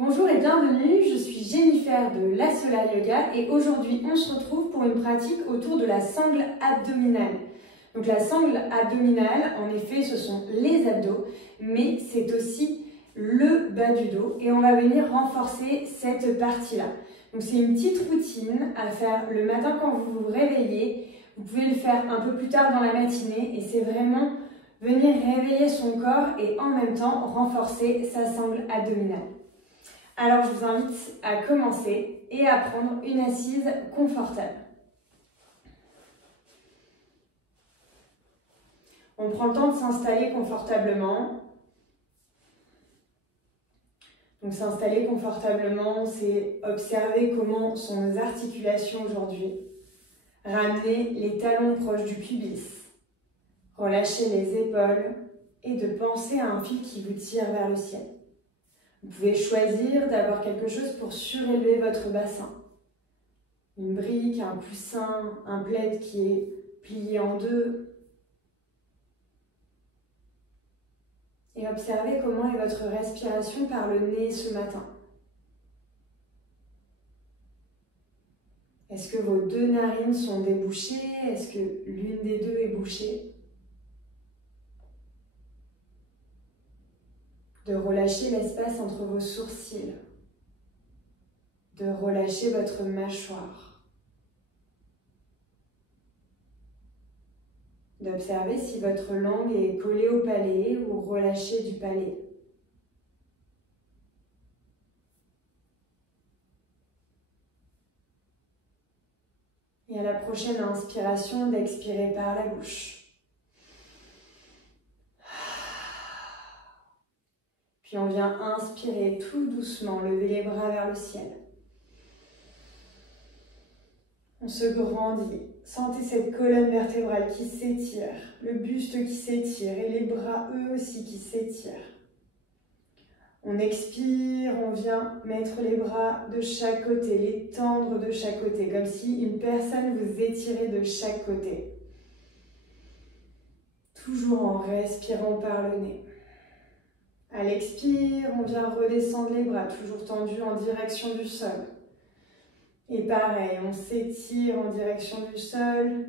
Bonjour et bienvenue, je suis Jennifer de La Sola Yoga et aujourd'hui on se retrouve pour une pratique autour de la sangle abdominale. Donc la sangle abdominale, en effet, ce sont les abdos, mais c'est aussi le bas du dos et on va venir renforcer cette partie-là. Donc c'est une petite routine à faire le matin quand vous vous réveillez. Vous pouvez le faire un peu plus tard dans la matinée et c'est vraiment venir réveiller son corps et en même temps renforcer sa sangle abdominale. Alors je vous invite à commencer et à prendre une assise confortable. On prend le temps de s'installer confortablement. Donc s'installer confortablement, c'est observer comment sont nos articulations aujourd'hui. Ramener les talons proches du pubis. Relâcher les épaules et de penser à un fil qui vous tire vers le ciel. Vous pouvez choisir d'avoir quelque chose pour surélever votre bassin. Une brique, un coussin, un plaid qui est plié en deux. Et observez comment est votre respiration par le nez ce matin. Est-ce que vos deux narines sont débouchées? Est-ce que l'une des deux est bouchée? De relâcher l'espace entre vos sourcils, de relâcher votre mâchoire, d'observer si votre langue est collée au palais ou relâchée du palais. Et à la prochaine inspiration, d'expirer par la bouche. Puis on vient inspirer tout doucement, lever les bras vers le ciel. On se grandit. Sentez cette colonne vertébrale qui s'étire, le buste qui s'étire et les bras eux aussi qui s'étirent. On expire, on vient mettre les bras de chaque côté, les tendre de chaque côté, comme si une personne vous étirait de chaque côté. Toujours en respirant par le nez. À l'expire, on vient redescendre les bras, toujours tendus en direction du sol. Et pareil, on s'étire en direction du sol,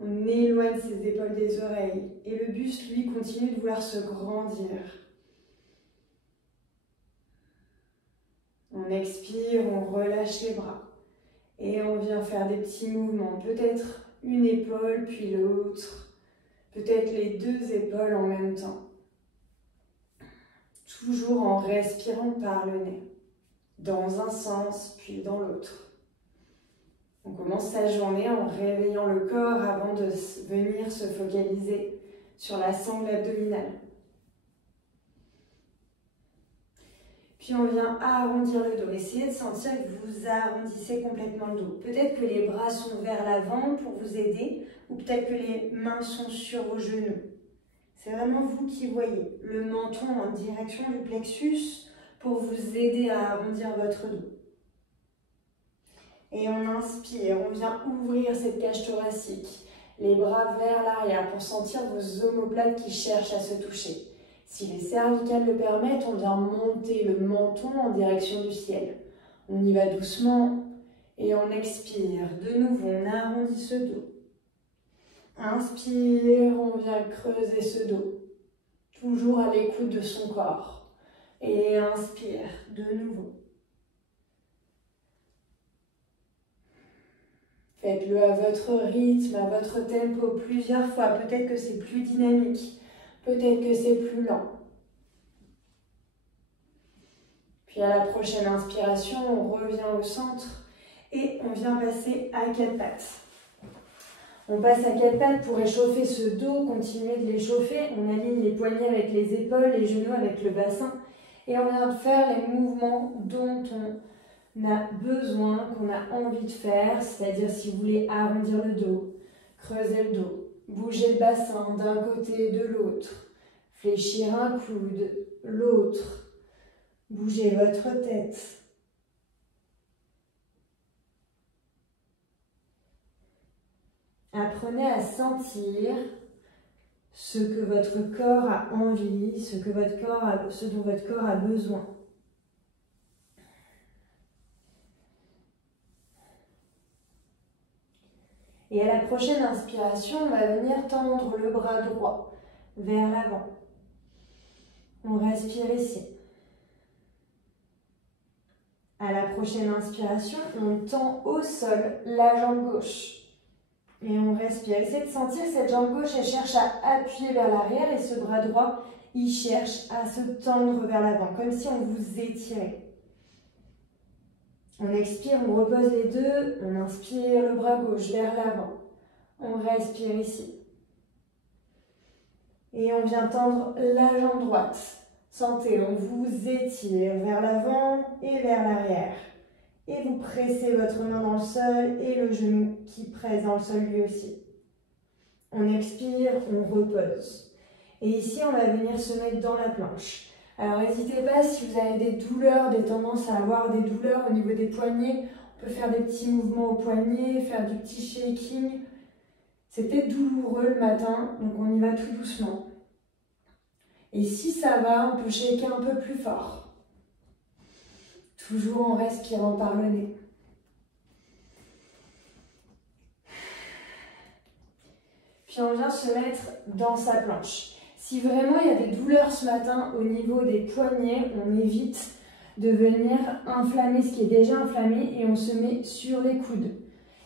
on éloigne ses épaules des oreilles. Et le buste, lui, continue de vouloir se grandir. On expire, on relâche les bras. Et on vient faire des petits mouvements, peut-être une épaule puis l'autre, peut-être les deux épaules en même temps. Toujours en respirant par le nez, dans un sens puis dans l'autre. On commence sa journée en réveillant le corps avant de venir se focaliser sur la sangle abdominale. Puis on vient arrondir le dos. Essayez de sentir que vous arrondissez complètement le dos. Peut-être que les bras sont vers l'avant pour vous aider, ou peut-être que les mains sont sur vos genoux. C'est vraiment vous qui voyez. Le menton en direction du plexus pour vous aider à arrondir votre dos. Et on inspire, on vient ouvrir cette cage thoracique, les bras vers l'arrière pour sentir vos omoplates qui cherchent à se toucher. Si les cervicales le permettent, on vient monter le menton en direction du ciel. On y va doucement et on expire. De nouveau, on arrondit ce dos. Inspire, on vient creuser ce dos, toujours à l'écoute de son corps. Et inspire de nouveau. Faites-le à votre rythme, à votre tempo, plusieurs fois. Peut-être que c'est plus dynamique, peut-être que c'est plus lent. Puis à la prochaine inspiration, on revient au centre et on vient passer à quatre pattes. On passe à quatre pattes pour échauffer ce dos, continuer de l'échauffer. On aligne les poignets avec les épaules, les genoux avec le bassin. Et on vient faire les mouvements dont on a besoin, qu'on a envie de faire. C'est-à-dire si vous voulez arrondir le dos, creuser le dos, bouger le bassin d'un côté et de l'autre, fléchir un coude, l'autre, bouger votre tête. Apprenez à sentir ce que votre corps a envie, ce dont votre corps a besoin. Et à la prochaine inspiration, on va venir tendre le bras droit vers l'avant. On respire ici. À la prochaine inspiration, on tend au sol la jambe gauche. Et on respire. Essayez de sentir cette jambe gauche, elle cherche à appuyer vers l'arrière et ce bras droit, il cherche à se tendre vers l'avant, comme si on vous étirait. On expire, on repose les deux, on inspire le bras gauche vers l'avant. On respire ici. Et on vient tendre la jambe droite. Sentez, on vous étire vers l'avant et vers l'arrière. Et vous pressez votre main dans le sol et le genou qui presse dans le sol lui aussi. On expire, on repose. Et ici, on va venir se mettre dans la planche. Alors, n'hésitez pas, si vous avez des douleurs, des tendances à avoir des douleurs au niveau des poignets, on peut faire des petits mouvements aux poignets, faire du petit shaking. C'est peut-être douloureux le matin, donc on y va tout doucement. Et si ça va, on peut shaker un peu plus fort. Toujours en respirant par le nez. Puis on vient se mettre dans sa planche. Si vraiment il y a des douleurs ce matin au niveau des poignets, on évite de venir inflammer ce qui est déjà inflammé et on se met sur les coudes.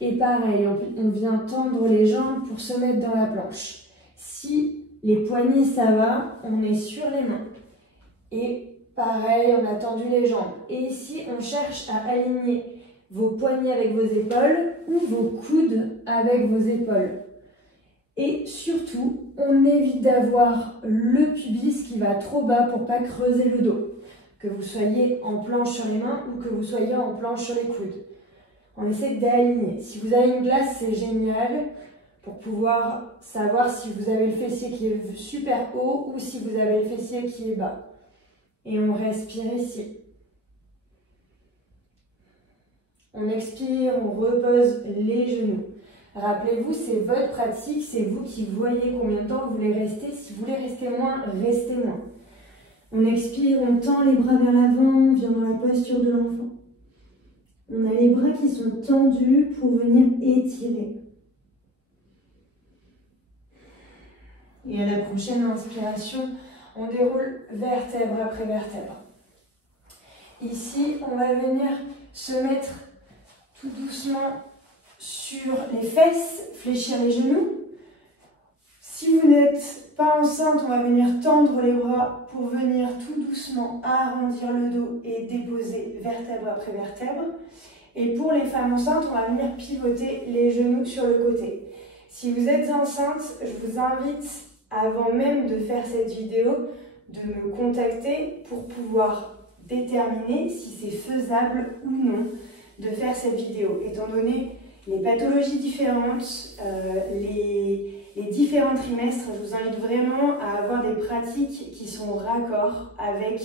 Et pareil, on vient tendre les jambes pour se mettre dans la planche. Si les poignets ça va, on est sur les mains. Et pareil, on a tendu les jambes. Et ici, on cherche à aligner vos poignets avec vos épaules ou vos coudes avec vos épaules. Et surtout, on évite d'avoir le pubis qui va trop bas pour ne pas creuser le dos. Que vous soyez en planche sur les mains ou que vous soyez en planche sur les coudes. On essaie d'aligner. Si vous avez une glace, c'est génial pour pouvoir savoir si vous avez le fessier qui est super haut ou si vous avez le fessier qui est bas. Et on respire ici. On expire, on repose les genoux. Rappelez-vous, c'est votre pratique, c'est vous qui voyez combien de temps vous voulez rester. Si vous voulez rester moins, restez moins. On expire, on tend les bras vers l'avant, on vient dans la posture de l'enfant. On a les bras qui sont tendus pour venir étirer. Et à la prochaine inspiration, on déroule vertèbre après vertèbre. Ici, on va venir se mettre tout doucement sur les fesses, fléchir les genoux. Si vous n'êtes pas enceinte, on va venir tendre les bras pour venir tout doucement arrondir le dos et déposer vertèbre après vertèbre. Et pour les femmes enceintes, on va venir pivoter les genoux sur le côté. Si vous êtes enceinte, je vous invite, avant même de faire cette vidéo, de me contacter pour pouvoir déterminer si c'est faisable ou non de faire cette vidéo, étant donné les pathologies différentes, les différents trimestres. Je vous invite vraiment à avoir des pratiques qui sont raccord avec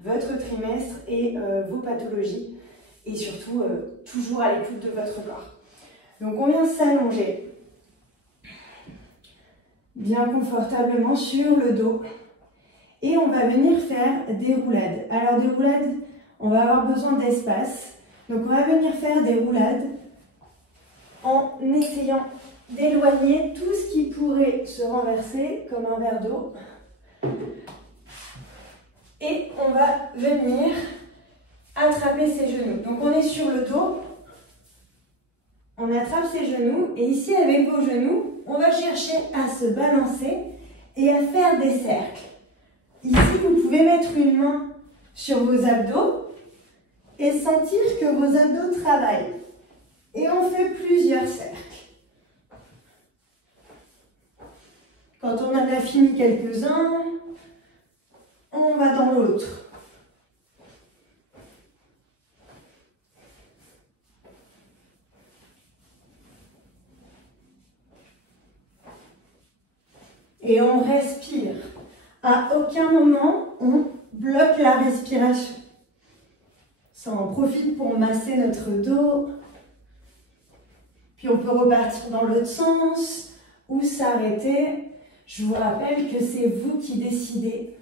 votre trimestre et vos pathologies, et surtout toujours à l'écoute de votre corps. Donc on vient s'allonger bien confortablement sur le dos et on va venir faire des roulades. Alors des roulades, on va avoir besoin d'espace, donc on va venir faire des roulades en essayant d'éloigner tout ce qui pourrait se renverser comme un verre d'eau. Et on va venir attraper ses genoux. Donc on est sur le dos, on attrape ses genoux et ici avec vos genoux, on va chercher à se balancer et à faire des cercles. Ici vous pouvez mettre une main sur vos abdos et sentir que vos abdos travaillent. Et on fait plusieurs cercles. Quand on en a fini quelques-uns, on va dans l'autre. Et on respire. À aucun moment, on bloque la respiration. Ça en profite pour masser notre dos. Puis on peut repartir dans l'autre sens ou s'arrêter. Je vous rappelle que c'est vous qui décidez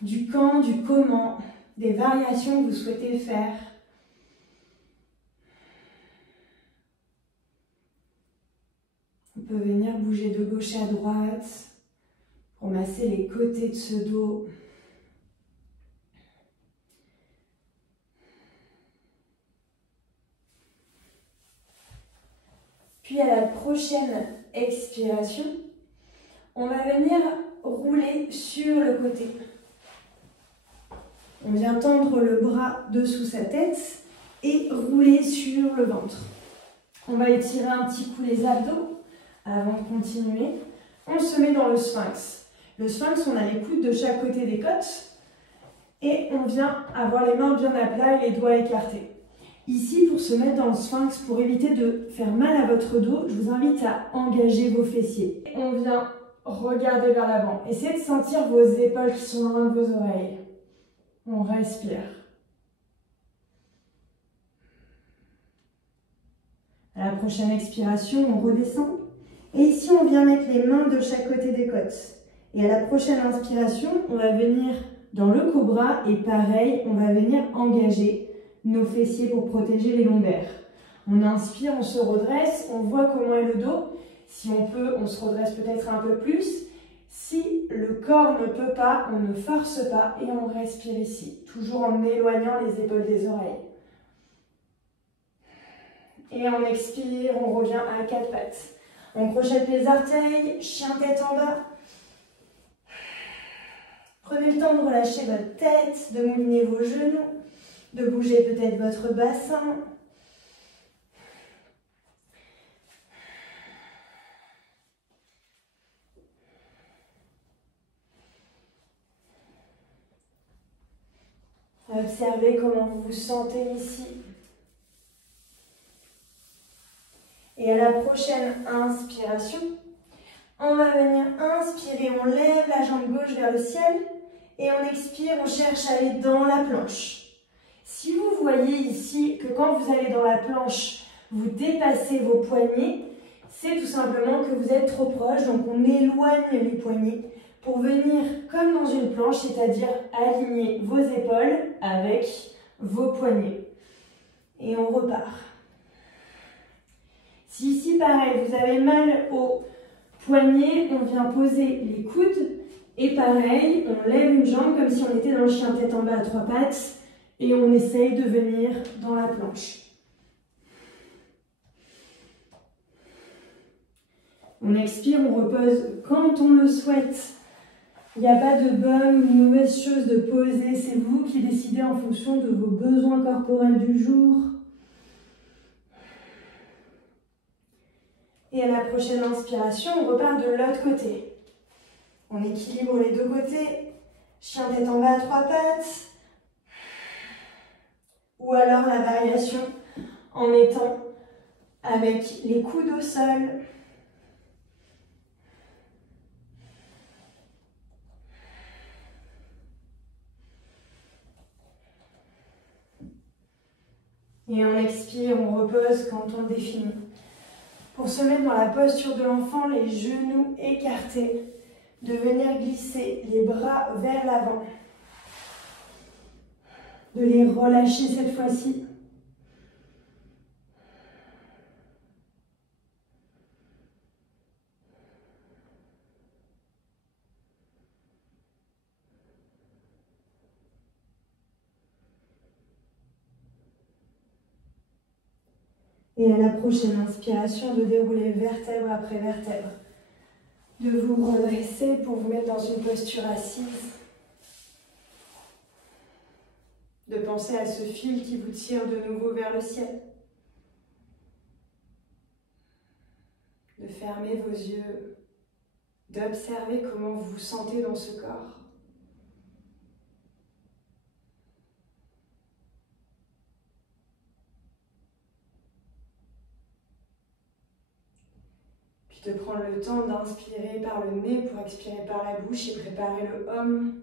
du quand, du comment, des variations que vous souhaitez faire. peut venir bouger de gauche à droite pour masser les côtés de ce dos. Puis à la prochaine expiration, on va venir rouler sur le côté. On vient tendre le bras dessous sa tête et rouler sur le ventre. On va étirer un petit coup les abdos avant de continuer. On se met dans le sphinx. Le sphinx, on a les coudes de chaque côté des côtes et on vient avoir les mains bien à plat et les doigts écartés. Ici, pour se mettre dans le sphinx, pour éviter de faire mal à votre dos, je vous invite à engager vos fessiers. On vient regarder vers l'avant. Essayez de sentir vos épaules qui sont loin de vos oreilles. On respire. À la prochaine expiration, on redescend. Et ici, on vient mettre les mains de chaque côté des côtes. Et à la prochaine inspiration, on va venir dans le cobra et pareil, on va venir engager nos fessiers pour protéger les lombaires. On inspire, on se redresse, on voit comment est le dos. Si on peut, on se redresse peut-être un peu plus. Si le corps ne peut pas, on ne force pas et on respire ici, toujours en éloignant les épaules des oreilles. Et on expire, on revient à quatre pattes. On crochette les orteils, chien tête en bas. Prenez le temps de relâcher votre tête, de mouliner vos genoux, de bouger peut-être votre bassin. Observez comment vous vous sentez ici. Et à la prochaine inspiration, on va venir inspirer, on lève la jambe gauche vers le ciel et on expire, on cherche à aller dans la planche. Si vous voyez ici que quand vous allez dans la planche, vous dépassez vos poignets, c'est tout simplement que vous êtes trop proche, donc on éloigne les poignets pour venir comme dans une planche, c'est-à-dire aligner vos épaules avec vos poignets. Et on repart. Si ici, pareil, vous avez mal au poignet, on vient poser les coudes et pareil, on lève une jambe comme si on était dans le chien tête en bas à trois pattes et on essaye de venir dans la planche. On expire, on repose quand on le souhaite. Il n'y a pas de bonne ou de mauvaise chose de poser, c'est vous qui décidez en fonction de vos besoins corporels du jour. Et à la prochaine inspiration, on repart de l'autre côté. On équilibre les deux côtés. Chien tête en bas à trois pattes. Ou alors la variation en étant avec les coudes au sol. Et on expire, on repose quand on définit. Pour se mettre dans la posture de l'enfant, les genoux écartés, de venir glisser les bras vers l'avant, de les relâcher cette fois-ci. Et à la prochaine inspiration, de dérouler vertèbre après vertèbre. De vous redresser pour vous mettre dans une posture assise. De penser à ce fil qui vous tire de nouveau vers le ciel. De fermer vos yeux. D'observer comment vous vous sentez dans ce corps. De prendre le temps d'inspirer par le nez pour expirer par la bouche et préparer le hum.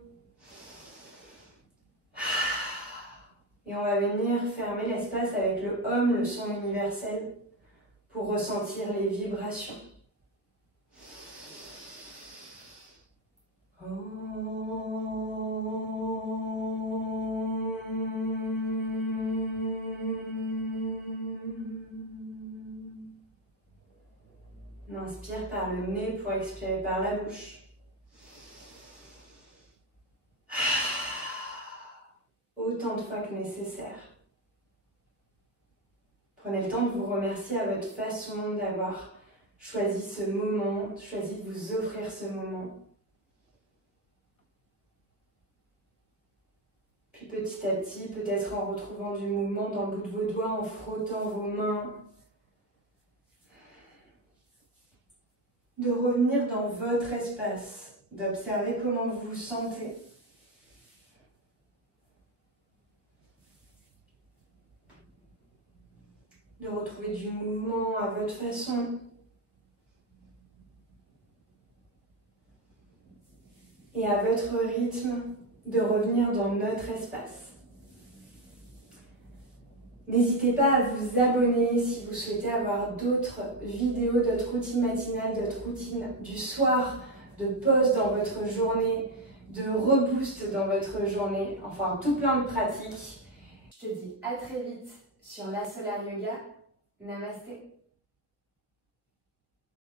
Et on va venir fermer l'espace avec le hum, le son universel, pour ressentir les vibrations. On inspire pour expirer par la bouche. Autant de fois que nécessaire. Prenez le temps de vous remercier à votre façon d'avoir choisi ce moment, choisi de vous offrir ce moment. Puis petit à petit, peut-être en retrouvant du mouvement dans le bout de vos doigts, en frottant vos mains, de revenir dans votre espace, d'observer comment vous vous sentez. De retrouver du mouvement à votre façon. Et à votre rythme, de revenir dans notre espace. N'hésitez pas à vous abonner si vous souhaitez avoir d'autres vidéos, d'autres routines matinales, d'autres routines du soir, de pause dans votre journée, de reboost dans votre journée, enfin tout plein de pratiques. Je te dis à très vite sur la Solar Yoga. Namasté.